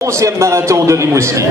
11e marathon de Rimouski.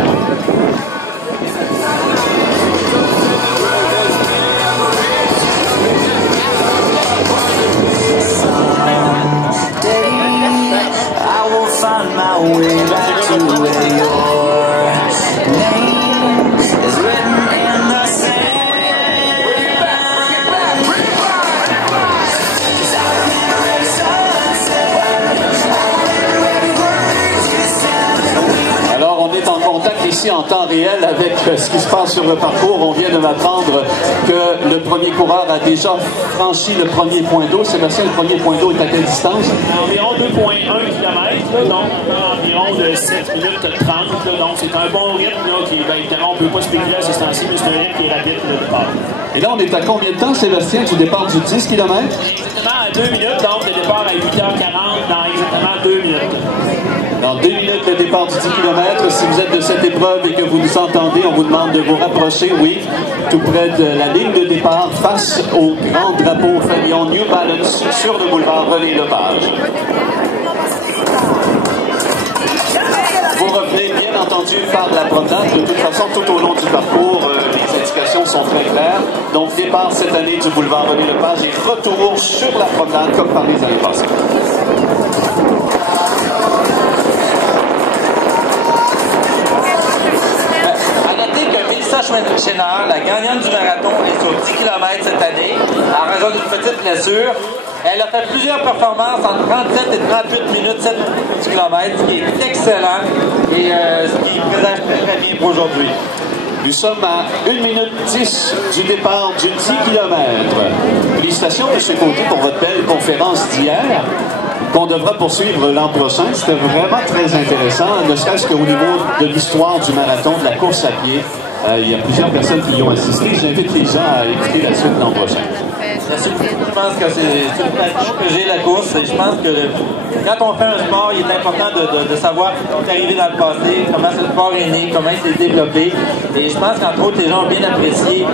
Ici en temps réel avec ce qui se passe sur le parcours. On vient de m'apprendre que le premier coureur a déjà franchi le premier point d'eau. Sébastien, le premier point d'eau est à quelle distance? Environ 2,1 km, donc environ de 7 minutes 30. Là, donc c'est un bon rythme là, qui, évidemment, on ne peut pas spéculer à ce temps-ci, mais c'est un rythme qui est rapide le départ. Et là, on est à combien de temps, Sébastien, du départ du 10 km? Exactement à 2 minutes, donc le départ à 8h40 dans exactement 2 minutes. Dans 2 minutes, le départ du 10 km. Si vous êtes de cette épreuve et que vous nous entendez, on vous demande de vous rapprocher, oui, tout près de la ligne de départ, face au grand drapeau fanion New Balance sur le boulevard René-Lepage. Vous revenez bien entendu par la promenade. De toute façon, tout au long du parcours, les indications sont très claires. Donc, départ cette année du boulevard René-Lepage et retour sur la promenade comme par les années passées. Chénard, la gagnante du marathon, est sur 10 km cette année, en raison d'une petite blessure. Elle a fait plusieurs performances entre 37 et 38 minutes 7 km, ce qui est excellent et ce qui présage très bien pour aujourd'hui. Nous sommes à 1 minute 10 du départ du 10 km. Félicitations, M. Côté, pour votre belle conférence d'hier, qu'on devra poursuivre l'an prochain. C'était vraiment très intéressant, ne serait-ce qu'au niveau de l'histoire du marathon, de la course à pied. Il y a plusieurs personnes qui y ont assisté. J'invite les gens à écouter la suite l'an prochain. Je pense que c'est une passion que j'ai, la course, et je pense que quand on fait un sport, il est important de savoir ce qui est arrivé dans le passé, comment ce sport est né, comment il s'est développé. Et je pense qu'entre autres, les gens ont bien apprécié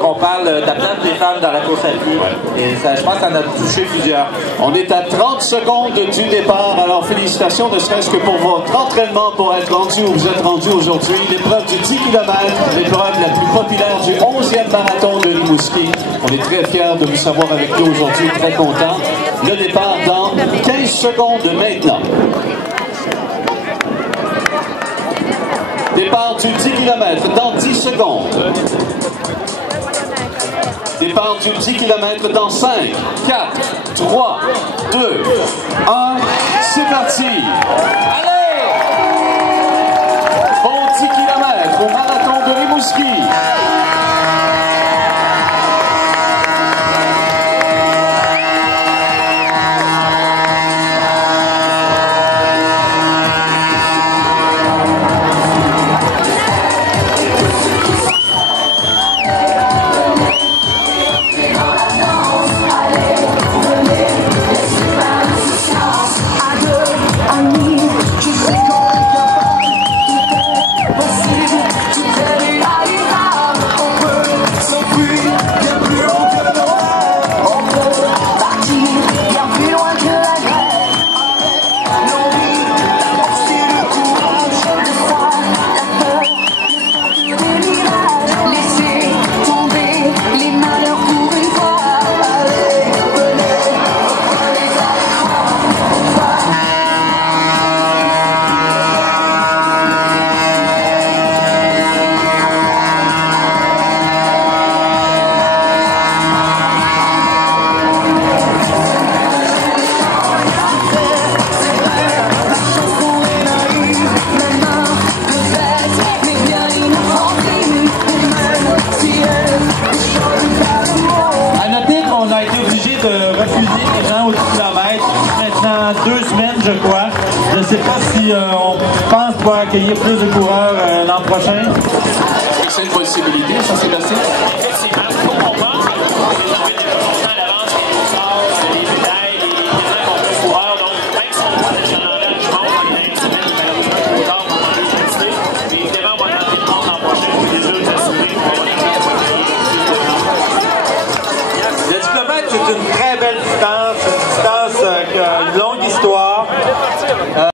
qu'on parle de la place des femmes dans la course à pied. Et ça, je pense que ça en a touché plusieurs. On est à 30 secondes du départ. Alors, félicitations, ne serait-ce que pour votre entraînement pour être rendu où vous êtes rendu aujourd'hui. L'épreuve du 10 km, l'épreuve la plus populaire du 11e marathon de Rimouski. On est très fiers de vous savoir avec nous aujourd'hui, très content. Le départ dans 15 secondes maintenant. Départ du 10 km dans 10 secondes. Départ du 10 km dans 5, 4, 3, 2, 1. C'est parti! Allez! Bon 10 km au marathon de Rimouski. De refuser les gens au 10 km maintenant 2 semaines, je crois. Je ne sais pas si on pense pouvoir accueillir plus de coureurs l'an prochain. C'est une possibilité, ça, Sébastien?